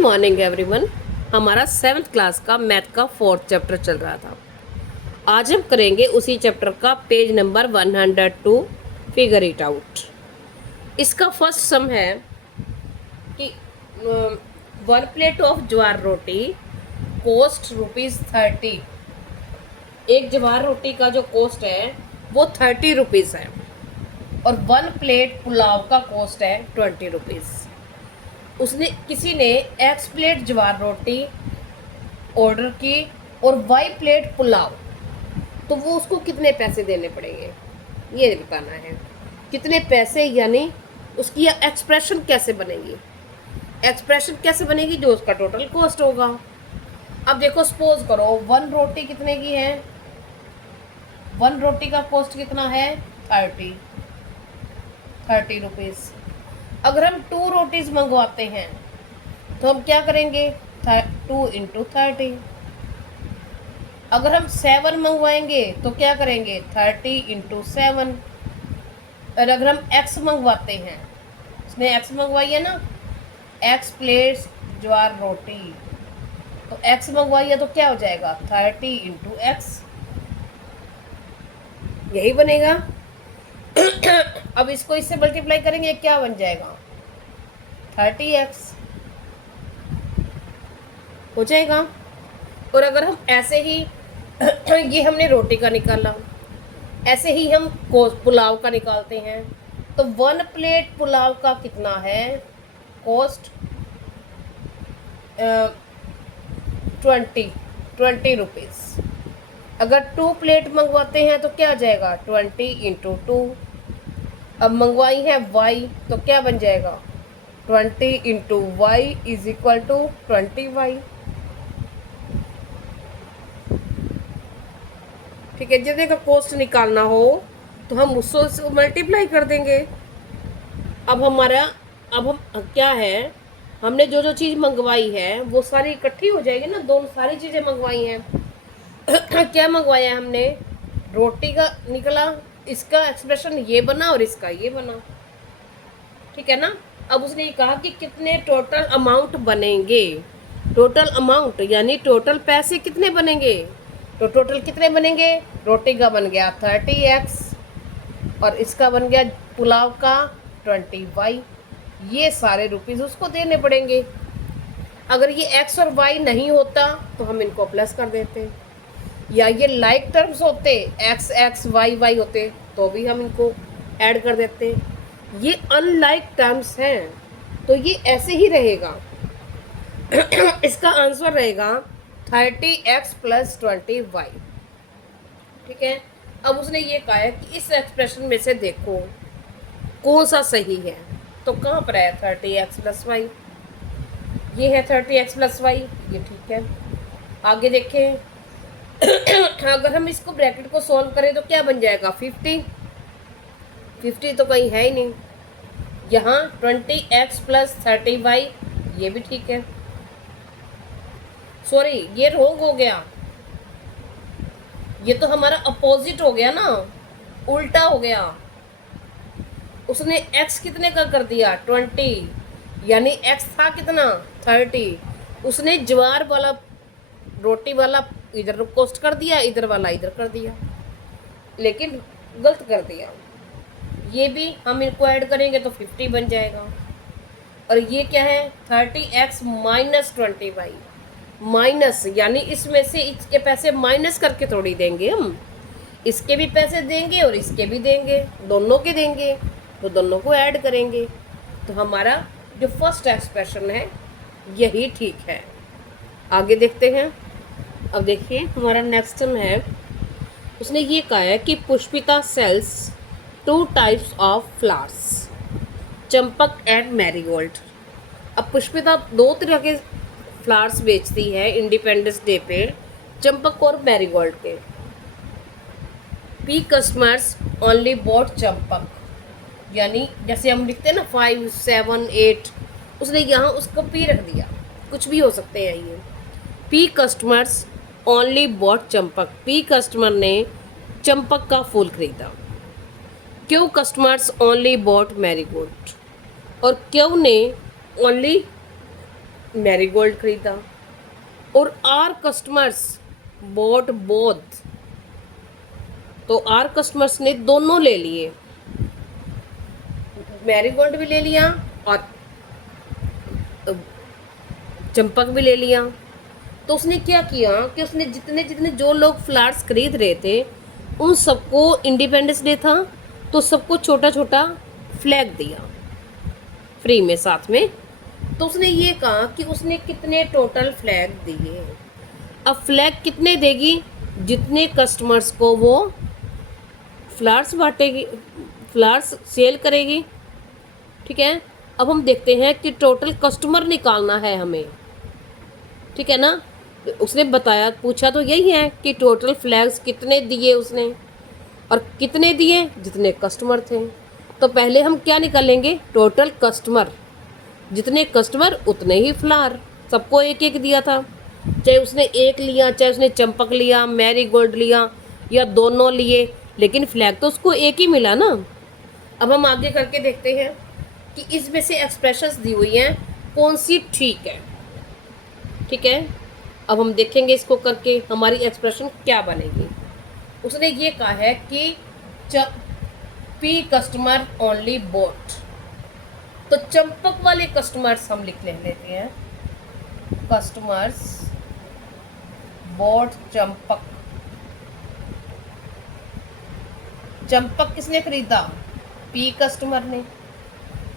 Morning everyone. हमारा 7th class का math का 4th चैप्टर चल रहा था। आज हम करेंगे उसी चैप्टर का page number 102, figure it out. इसका फर्स्ट सम है कि 1 plate of jowar roti cost ₹30। एक ज्वार रोटी का जो कॉस्ट है वो ₹30 है और 1 प्लेट पुलाव का कॉस्ट है ₹20। किसी ने X प्लेट ज्वार रोटी ऑर्डर की और Y प्लेट पुलाव, तो वो उसको कितने पैसे देने पड़ेंगे ये बताना है। कितने पैसे यानी उसकी एक्सप्रेशन कैसे बनेगी, एक्सप्रेशन कैसे बनेगी जो उसका टोटल कॉस्ट होगा। अब देखो सपोज करो 1 रोटी कितने की है, 1 रोटी का कॉस्ट कितना है 30 रुपीज़। अगर हम 2 रोटीज मंगवाते हैं तो हम क्या करेंगे 2 × 30। अगर हम 7 मंगवाएंगे तो क्या करेंगे 30 × 7। और अगर हम X मंगवाते हैं, उसने X मंगवाई है ना, X प्लेट्स ज्वार रोटी, तो X मंगवाई है तो क्या हो जाएगा 30 × X, यही बनेगा। अब इसको इससे मल्टीप्लाई करेंगे क्या बन जाएगा 30x हो जाएगा। और अगर हम ऐसे ही ये हमने रोटी का निकाला, ऐसे ही हम पुलाव का निकालते हैं तो 1 प्लेट पुलाव का कितना है कॉस्ट 20 रुपीज़। अगर 2 प्लेट मंगवाते हैं तो क्या हो जाएगा 20 × 2। अब मंगवाई है Y तो क्या बन जाएगा 20 × Y = 20Y। ठीक है, जितने का कॉस्ट निकालना हो तो हम उससे मल्टीप्लाई कर देंगे। अब हम क्या है, हमने जो जो चीज़ मंगवाई है वो सारी इकट्ठी हो जाएगी ना, दोनों सारी चीज़ें मंगवाई हैं। क्या मंगवाया हमने, रोटी का निकला, इसका एक्सप्रेशन ये बना और इसका ये बना, ठीक है ना। अब उसने ये कहा कि कितने टोटल अमाउंट बनेंगे, टोटल अमाउंट यानी टोटल पैसे कितने बनेंगे। तो टोटल कितने बनेंगे, रोटी का बन गया 30x और इसका बन गया पुलाव का 20y। ये सारे रुपीज़ उसको देने पड़ेंगे। अगर ये x और y नहीं होता तो हम इनको प्लस कर देते, या ये लाइक टर्म्स होते x x y y होते तो भी हम इनको ऐड कर देते। ये अनलाइक टर्म्स हैं तो ये ऐसे ही रहेगा। इसका आंसर रहेगा 30x + 20y। ठीक है, अब उसने ये कहा है कि इस एक्सप्रेशन में से देखो कौन सा सही है। तो कहाँ पर है 30x + y, ये है 30x + y, ये ठीक है। आगे देखें, अगर हम इसको ब्रैकेट को सॉल्व करें तो क्या बन जाएगा 50 तो कहीं है ही नहीं। यहाँ 20x + 30y, ये भी ठीक है। सॉरी, ये रोंग हो गया, ये तो हमारा अपोजिट हो गया ना, उल्टा हो गया। उसने x कितने का कर दिया 20, यानी x था कितना 30, उसने ज्वार वाला रोटी वाला इधर कॉस्ट कर दिया, इधर वाला इधर कर दिया, लेकिन गलत कर दिया। ये भी हम इनको ऐड करेंगे तो 50 बन जाएगा। और ये क्या है 30x - 20y, माइनस यानी इसमें से इसके पैसे माइनस करके थोड़ी देंगे हम, इसके भी पैसे देंगे और इसके भी देंगे, दोनों के देंगे तो दोनों को ऐड करेंगे। तो हमारा जो फर्स्ट एक्सप्रेशन है यही ठीक है। आगे देखते हैं। अब देखिए हमारा नेक्स्ट सम है, उसने ये कहा है कि Pushpita sells 2 types of flowers, champak and marigold. अब पुष्पिता 2 तरह के फ्लावर्स बेचती है इंडिपेंडेंस डे पे, चंपक और मैरीगोल्ड के। P customers only bought champak, यानी जैसे हम लिखते हैं ना 5 7 8, उसने यहाँ उसको P रख दिया, कुछ भी हो सकते हैं ये। P customers only bought champak, P customer ने चंपक का फूल खरीदा। Q customers only bought marigold, और Q ने ओनली मैरीगोल्ड खरीदा। और आर कस्टमर्स बॉट बोथ, तो आर कस्टमर्स ने दोनों ले लिए, मैरीगोल्ड भी ले लिया और चंपक भी ले लिया। तो उसने क्या किया कि उसने जितने जितने जो लोग फ्लावर्स खरीद रहे थे उन सबको, इंडिपेंडेंस डे था तो सबको छोटा छोटा फ्लैग दिया फ्री में साथ में। तो उसने ये कहा कि उसने कितने टोटल फ्लैग दिए। अब फ्लैग कितने देगी, जितने कस्टमर्स को वो फ्लावर्स बांटेगी, फ्लावर्स सेल करेगी। ठीक है, अब हम देखते हैं कि टोटल कस्टमर निकालना है हमें। ठीक है ना, उसने बताया, पूछा तो यही है कि टोटल फ्लैग्स कितने दिए उसने, और कितने दिए, जितने कस्टमर थे। तो पहले हम क्या निकालेंगे, टोटल कस्टमर, जितने कस्टमर उतने ही फ्लावर, सबको एक एक दिया था। चाहे उसने एक लिया, चाहे उसने चंपक लिया, मैरीगोल्ड लिया, या दोनों लिए, लेकिन फ्लैग तो उसको एक ही मिला ना। अब हम आगे करके देखते हैं कि इसमें से एक्सप्रेशंस दी हुई हैं कौन सी ठीक है। ठीक है, अब हम देखेंगे इसको करके हमारी एक्सप्रेशन क्या बनेगी। उसने ये कहा है कि पी कस्टमर ओनली बोट, तो चंपक वाले कस्टमर्स हम लिख लेते हैं, कस्टमर्स बोट चंपक। चंपक किसने खरीदा, पी कस्टमर ने,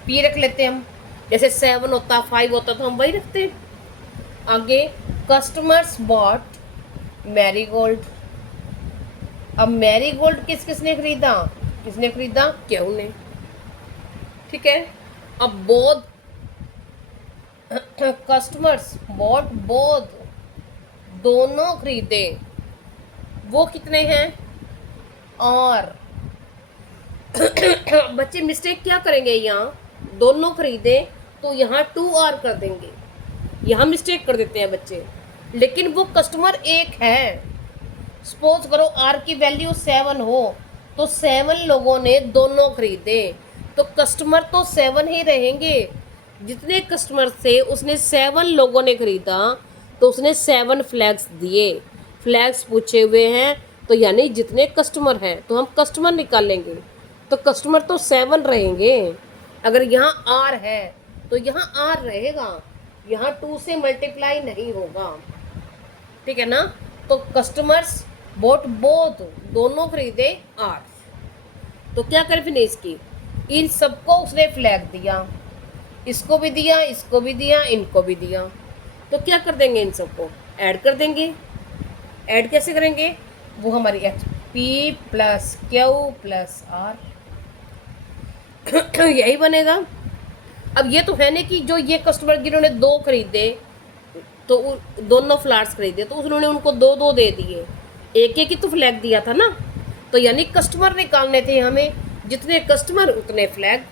पी रख लेते हैं हम, जैसे 7 होता 5 होता तो हम वही रखते। आगे कस्टमर्स बॉट मैरीगोल्ड। अब मैरीगोल्ड किसने खरीदा, किसने खरीदा, क्यों ने। ठीक है, अब बोथ कस्टमर्स बॉट बोथ, दोनों खरीदे, वो कितने हैं, और बच्चे मिस्टेक क्या करेंगे, यहाँ दोनों खरीदे तो यहाँ 2R कर देंगे, यहाँ मिस्टेक कर देते हैं बच्चे। लेकिन वो कस्टमर एक है, सपोज करो R की वैल्यू 7 हो तो 7 लोगों ने दोनों खरीदे, तो कस्टमर तो 7 ही रहेंगे। जितने कस्टमर थे उसने 7 लोगों ने खरीदा, तो उसने 7 फ्लैग्स दिए। फ्लैग्स पूछे हुए हैं तो यानी जितने कस्टमर हैं, तो हम कस्टमर निकालेंगे, तो कस्टमर तो 7 रहेंगे। अगर यहाँ R है तो यहाँ R रहेगा, यहाँ 2 से मल्टीप्लाई नहीं होगा। ठीक है ना, तो कस्टमर्स बोट बोथ, दोनों खरीदे R। तो क्या करें फिनिश की, इन सबको उसने फ्लैग दिया, इसको भी दिया, इसको भी दिया, इनको भी दिया। तो क्या कर देंगे, इन सबको ऐड कर देंगे। ऐड कैसे करेंगे, वो हमारी P plus Q plus R यही बनेगा। अब ये तो है ना कि जो ये कस्टमर जिन्होंने 2 खरीदे, तो दोनों फ्लावर्स खरीदे, तो उन्होंने उनको 2-2 दे दिए, एक एक ही तो फ्लैग दिया था ना। तो यानी कस्टमर निकालने थे हमें, जितने कस्टमर उतने फ्लैग,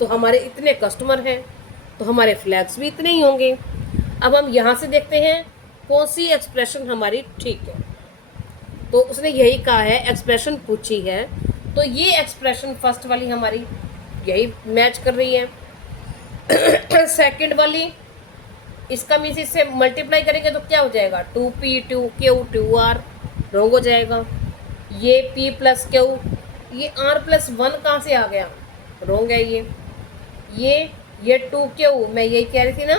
तो हमारे इतने कस्टमर हैं तो हमारे फ्लैग्स भी इतने ही होंगे। अब हम यहाँ से देखते हैं कौन सी एक्सप्रेशन हमारी ठीक है। तो उसने यही कहा है, एक्सप्रेशन पूछी है, तो ये एक्सप्रेशन फर्स्ट वाली हमारी यही मैच कर रही है। सेकंड वाली, इसका मीन्स इससे मल्टीप्लाई करेंगे तो क्या हो जाएगा, 2P 2Q 2R, रॉन्ग हो जाएगा। ये P प्लस Q, ये R प्लस 1 कहाँ से आ गया, रॉन्ग है ये 2Q, मैं यही कह रही थी ना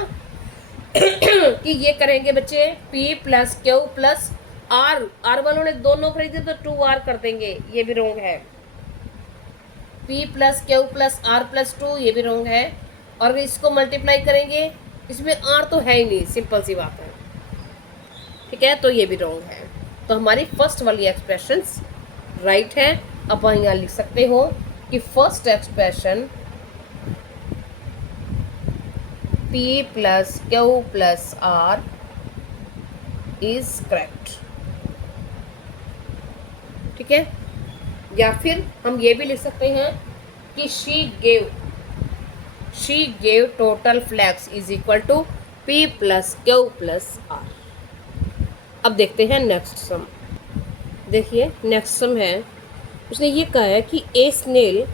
कि ये करेंगे बच्चे P plus Q plus R वालों ने दोनों खरीदे तो 2R कर देंगे, ये भी रॉन्ग है। P plus Q plus R plus 2, ये भी रॉन्ग है। और इसको मल्टीप्लाई करेंगे, इसमें R तो है ही नहीं, सिंपल सी बात है। ठीक है, तो ये भी रॉन्ग है। तो हमारी फर्स्ट वाली एक्सप्रेशंस राइट है। अब यहाँ लिख सकते हो कि first expression P plus Q plus R is correct. ठीक है, या फिर हम ये भी लिख सकते हैं कि she gave total flags is equal to P plus Q plus R। अब देखते हैं नेक्स्ट सम। देखिए नेक्स्ट सम है, उसने ये कहा है कि a snail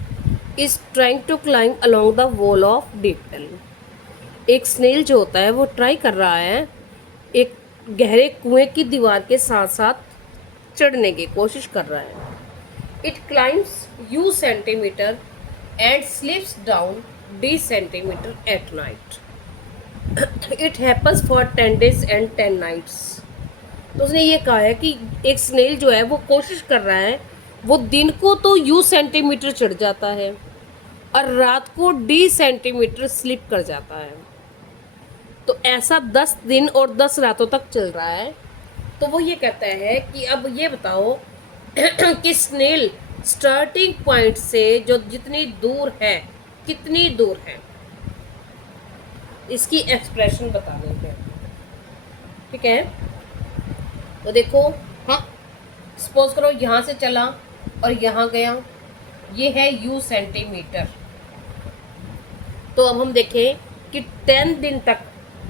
is trying to climb along the wall of deep well. एक स्नेल जो होता है वो ट्राई कर रहा है एक गहरे कुएं की दीवार के साथ साथ चढ़ने की कोशिश कर रहा है। It climbs u centimetre and slips down d centimetre at night. It happens for 10 days and 10 nights। तो उसने ये कहा है कि एक स्नेल जो है वो कोशिश कर रहा है, वो दिन को तो u सेंटीमीटर चढ़ जाता है और रात को d सेंटीमीटर स्लिप कर जाता है। तो ऐसा 10 दिन और 10 रातों तक चल रहा है। तो वो ये कहता है कि अब ये बताओ कि स्नेल स्टार्टिंग पॉइंट से जो जितनी दूर है, कितनी दूर है, इसकी एक्सप्रेशन बता देंगे। ठीक है, तो देखो, हाँ सपोज करो यहाँ से चला और यहाँ गया, ये है u सेंटीमीटर। तो अब हम देखें कि 10 दिन तक,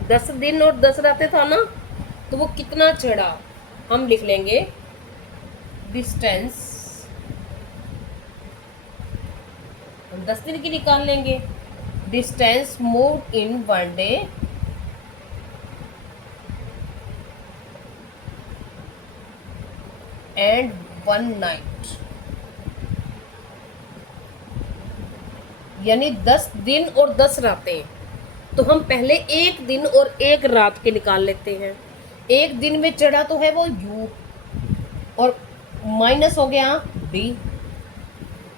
10 दिन और 10 रातें था ना, तो वो कितना चढ़ा। हम लिख लेंगे डिस्टेंस, हम 10 दिन की निकाल लेंगे। Distance move in 1 day and 1 night, यानी 10 दिन और 10 रातें। तो हम पहले एक दिन और एक रात के निकाल लेते हैं। एक दिन में चढ़ा तो है वो u और माइनस हो गया d,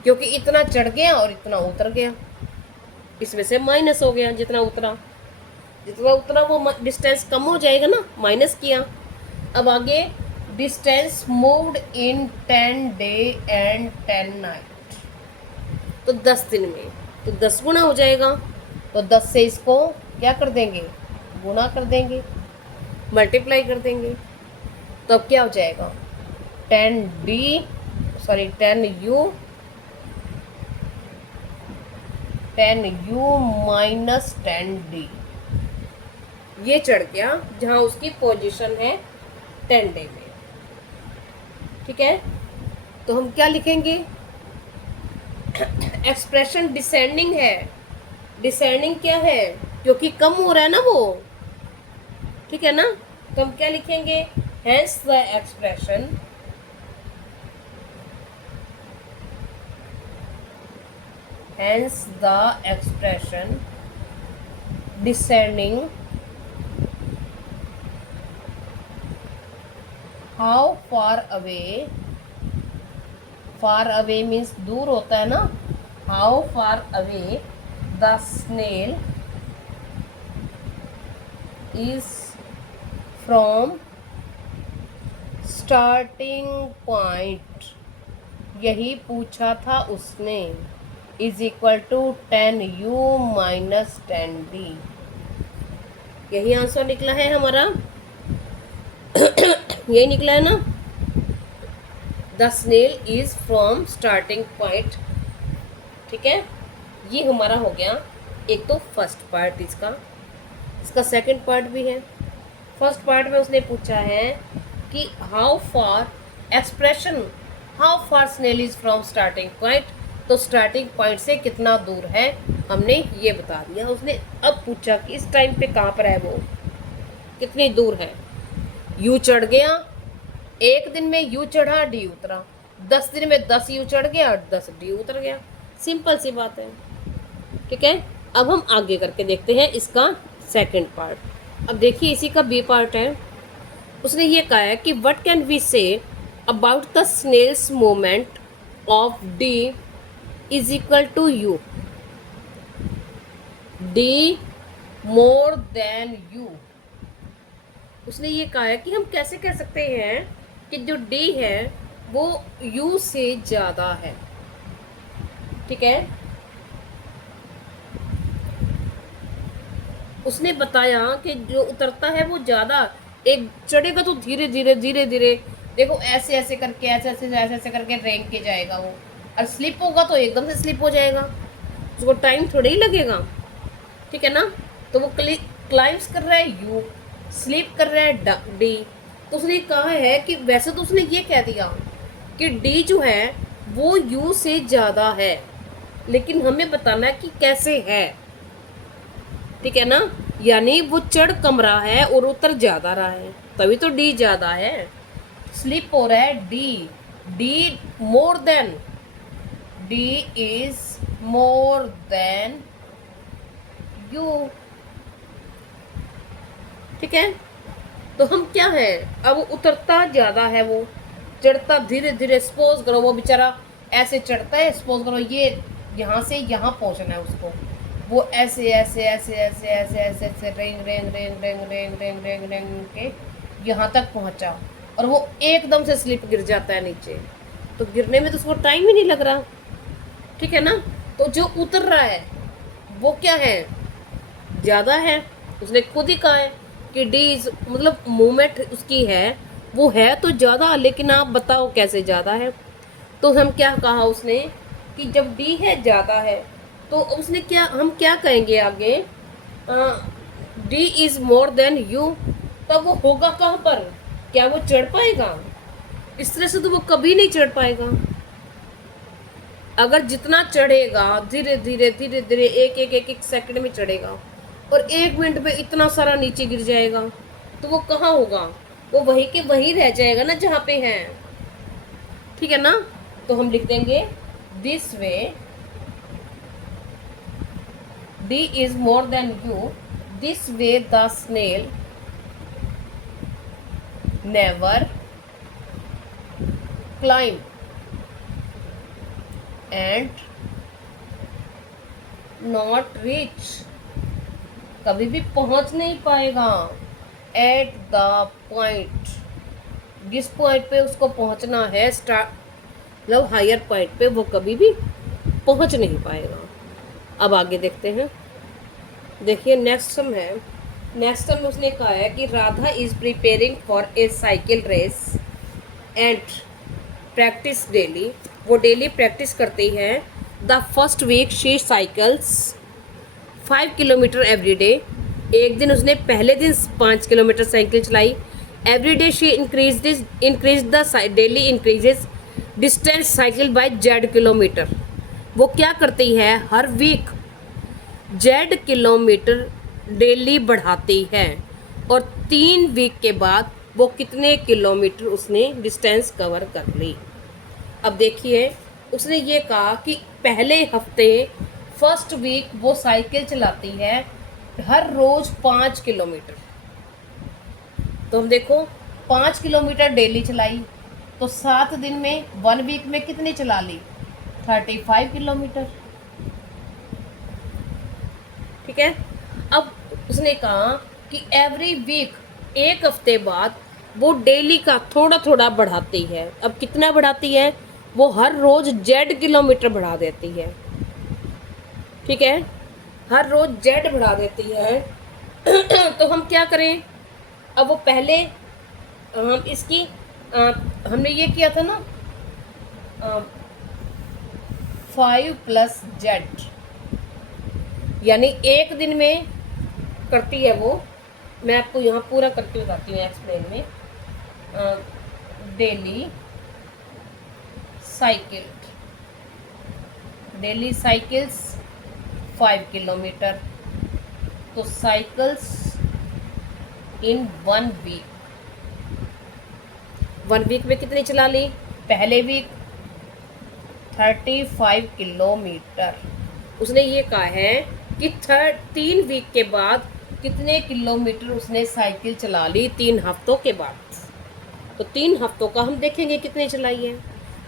क्योंकि इतना चढ़ गया और इतना उतर गया, इसमें से माइनस हो गया। जितना उतरा वो डिस्टेंस कम हो जाएगा ना, माइनस किया। अब आगे distance moved in 10 day and 10 night, तो 10 दिन में तो 10 गुना हो जाएगा। तो 10 से इसको क्या कर देंगे, गुना कर देंगे, मल्टीप्लाई कर देंगे। तो अब क्या हो जाएगा, 10u माइनस 10d, ये चढ़ गया जहाँ उसकी पोजीशन है 10 day में। ठीक है, तो हम क्या लिखेंगे, एक्सप्रेशन डिसेंडिंग है। डिसेंडिंग क्या है, क्योंकि कम हो रहा है ना वो, ठीक है ना। तो हम क्या लिखेंगे, hence the expression descending how far away means दूर होता है ना, how far away the snail is from starting point, यही पूछा था उसने, is equal to 10u minus 10d। यही आंसर निकला है हमारा, यही निकला है ना। The snail is from starting point. ठीक है, ये हमारा हो गया एक तो फर्स्ट पार्ट इसका सेकंड पार्ट भी है। फर्स्ट पार्ट में उसने पूछा है कि how far expression, how far snail is from starting point, तो स्टार्टिंग पॉइंट से कितना दूर है हमने ये बता दिया। उसने अब पूछा कि इस टाइम पे कहाँ पर है वो, कितनी दूर है। u चढ़ गया, एक दिन में u चढ़ा d उतरा, 10 दिन में 10 u चढ़ गया और 10 d उतर गया। सिंपल सी बात है। ठीक है, अब हम आगे करके देखते हैं इसका सेकंड पार्ट। अब देखिए इसी का बी पार्ट है। उसने ये कहा है कि what can we say about the snail's movement of d is equal to u, d more than u। उसने ये कहा है कि हम कैसे कह सकते हैं कि जो d है वो u से ज़्यादा है। ठीक है, उसने बताया कि जो उतरता है वो ज़्यादा, एक चढ़ेगा तो धीरे धीरे देखो ऐसे ऐसे करके ऐसे करके रैंक के जाएगा वो, और स्लिप होगा तो एकदम से स्लिप हो जाएगा, उसको टाइम थोड़ा ही लगेगा। ठीक है ना, तो वो क्लाइम्स कर रहा है u, स्लिप कर रहा है d। तो उसने कहा है कि वैसे तो उसने ये कह दिया कि d जो है वो u से ज़्यादा है, लेकिन हमें बताना है कि कैसे है। ठीक है ना, यानी वो चढ़ कम रहा है और उतर ज्यादा रहा है, तभी तो डी ज्यादा है। स्लिप हो रहा है D, D more than, D is more than you. ठीक है, तो हम क्या है, अब उतरता ज्यादा है, वो चढ़ता धीरे धीरे। सपोज करो वो बेचारा ऐसे चढ़ता है, सपोज करो ये यहाँ से यहाँ पहुँचना है उसको, वो ऐसे ऐसे ऐसे ऐसे ऐसे ऐसे ऐसे रेंग रेंग रेंग रेंग रेंग रेंग रेंग रेंग के यहाँ तक पहुँचा, और वो एकदम से स्लिप गिर जाता है नीचे, तो गिरने में तो उसको टाइम ही नहीं लग रहा। ठीक है ना, तो जो उतर रहा है वो क्या है, ज़्यादा है। उसने खुद ही कहा है कि डी इज, मतलब मूवमेंट उसकी है, वो है तो ज़्यादा, लेकिन आप बताओ कैसे ज़्यादा है। तो हम क्या कहा उसने कि जब डी है ज़्यादा है, तो उसने क्या, हम क्या कहेंगे आगे, D is more than you, तब वो होगा कहाँ पर, क्या वो चढ़ पाएगा? इस तरह से तो वो कभी नहीं चढ़ पाएगा। अगर जितना चढ़ेगा धीरे धीरे धीरे धीरे एक एक एक एक सेकंड में चढ़ेगा, और 1 मिनट में इतना सारा नीचे गिर जाएगा, तो वो कहाँ होगा, वो वहीं के वहीं रह जाएगा ना जहाँ पे है। ठीक है ना, तो हम लिख देंगे this way D is more than U, this way the snail never climb and not reach, कभी भी पहुंच नहीं पाएगा, एट द पॉइंट, जिस पॉइंट पे उसको पहुंचना है, स्टार्ट मतलब हायर पॉइंट पे, वो कभी भी पहुंच नहीं पाएगा। अब आगे देखते हैं, देखिए नेक्स्ट सम है। नेक्स्ट सम उसने कहा है कि Radha is preparing for a cycle race and practice daily, वो डेली प्रैक्टिस करती है। The first week she cycles 5 kilometre every day, एक दिन उसने पहले दिन 5 किलोमीटर साइकिल चलाई। Every day she increase the daily increases distance cycle by Z kilometre, वो क्या करती है, हर वीक जेड किलोमीटर डेली बढ़ाती है, और 3 वीक के बाद वो कितने किलोमीटर उसने डिस्टेंस कवर कर ली। अब देखिए उसने ये कहा कि पहले हफ्ते फर्स्ट वीक वो साइकिल चलाती है हर रोज 5 किलोमीटर, तो हम देखो 5 किलोमीटर डेली चलाई, तो 7 दिन में 1 वीक में कितनी चला ली, 35 किलोमीटर। ठीक है, अब उसने कहा कि एवरी वीक, एक हफ्ते बाद वो डेली का थोड़ा थोड़ा बढ़ाती है। अब कितना बढ़ाती है, वो हर रोज जेड किलोमीटर बढ़ा देती है। ठीक है, हर रोज जेड बढ़ा देती है। तो हम क्या करें, अब वो पहले हम इसकी हमने ये किया था ना 5 + जेड, यानी एक दिन में करती है वो। मैं आपको यहाँ पूरा करके बताती हूँ एक्सप्लेन में। डेली साइकिल्स 5 किलोमीटर, तो साइकिल्स इन 1 वीक, 1 वीक में कितनी चला ली, पहले वीक 35 किलोमीटर। उसने ये कहा है कि 3 वीक के बाद कितने किलोमीटर उसने साइकिल चला ली, 3 हफ्तों के बाद। तो 3 हफ्तों का हम देखेंगे कितने चलाई है।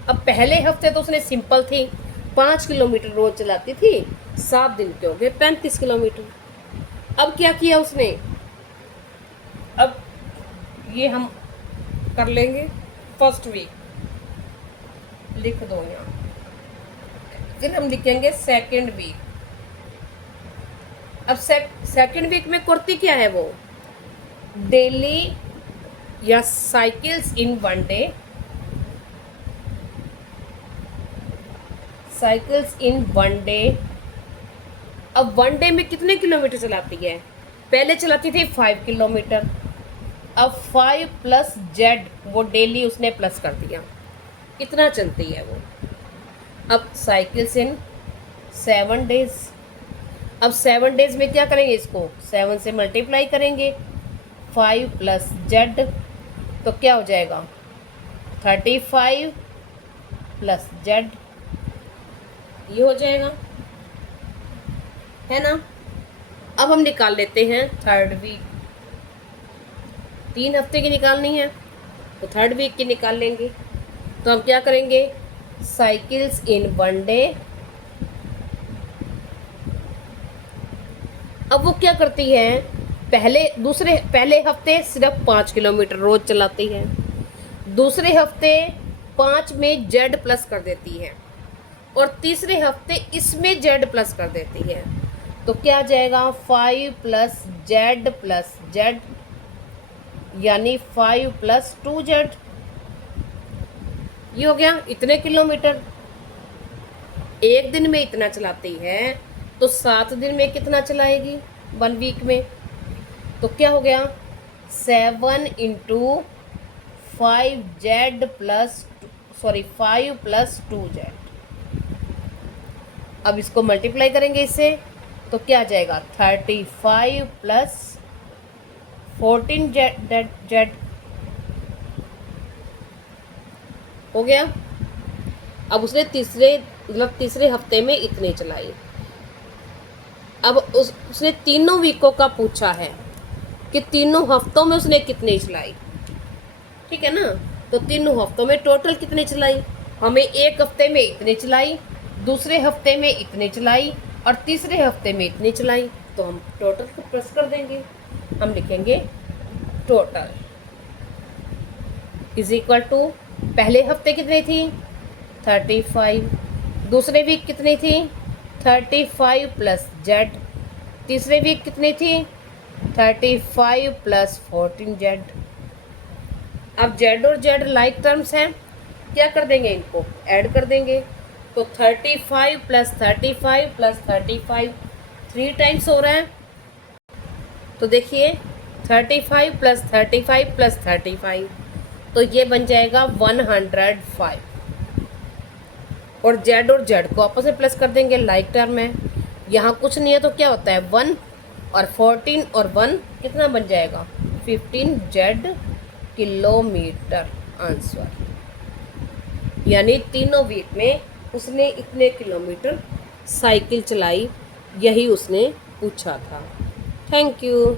अब पहले हफ्ते तो उसने सिंपल थी, 5 किलोमीटर रोज चलाती थी, 7 दिन के हो गए 35 किलोमीटर। अब क्या किया उसने, अब ये हम कर लेंगे फर्स्ट वीक, लिख दो यहाँ, फिर हम लिखेंगे सेकेंड वीक। अब सेकेंड वीक में करती क्या है वो, डेली या साइकिल्स इन 1 डे, साइकिल्स इन 1 डे। अब 1 डे में कितने किलोमीटर चलाती है, पहले चलाती थी 5 किलोमीटर, अब 5 + जेड वो डेली उसने प्लस कर दिया, कितना चलती है वो। अब साइकिल्स इन 7 डेज, अब 7 डेज में क्या करेंगे, इसको 7 से मल्टीप्लाई करेंगे, 5 प्लस जेड, तो क्या हो जाएगा 35 प्लस जेड, ये हो जाएगा, है ना। अब हम निकाल लेते हैं थर्ड वीक, 3 हफ्ते की निकालनी है तो थर्ड वीक की निकाल लेंगे। तो हम क्या करेंगे, साइकिल्स इन 1 डे। अब वो क्या करती है, पहले हफ्ते सिर्फ 5 किलोमीटर रोज चलाती है, दूसरे हफ्ते 5 में जेड प्लस कर देती है, और तीसरे हफ्ते इसमें जेड प्लस कर देती है। तो क्या आ जाएगा 5 प्लस जेड, यानी 5 प्लस 2 जेड, ये हो गया इतने किलोमीटर। एक दिन में इतना चलाती है तो 7 दिन में कितना चलाएगी 1 वीक में, तो क्या हो गया 7 इंटू 5 प्लस 2 जेड। अब इसको मल्टीप्लाई करेंगे इससे, तो क्या आ जाएगा 35 प्लस 14 जेड हो गया। अब उसने तीसरे हफ्ते में इतने चलाई। अब उसने तीनों वीकों का पूछा है कि तीनों हफ्तों में उसने कितने चलाई, ठीक है ना। तो तीनों हफ्तों में टोटल कितने चलाई, हमें एक हफ्ते में इतने चलाई, दूसरे हफ्ते में इतने चलाई, और तीसरे हफ्ते में इतनी चलाई। तो हम टोटल को प्लस कर देंगे, हम लिखेंगे टोटल इज इक्वल टू, पहले हफ्ते कितनी थी 35, दूसरे वीक कितनी थी 35 प्लस जेड, तीसरे वीक कितनी थी 35 प्लस 14 जेड। अब जेड और जेड लाइक टर्म्स हैं, क्या कर देंगे, इनको ऐड कर देंगे। तो 35 प्लस 35 प्लस 35 3 टाइम्स हो रहा है, तो देखिए 35 प्लस 35 प्लस 35, तो ये बन जाएगा 105। और जेड को आपस में प्लस कर देंगे, लाइक टर्म है, यहाँ कुछ नहीं है तो क्या होता है 1 और 14 और 1 कितना बन जाएगा 15 जेड किलोमीटर आंसर। यानी तीनों वीक में उसने इतने किलोमीटर साइकिल चलाई, यही उसने पूछा था। Thank you.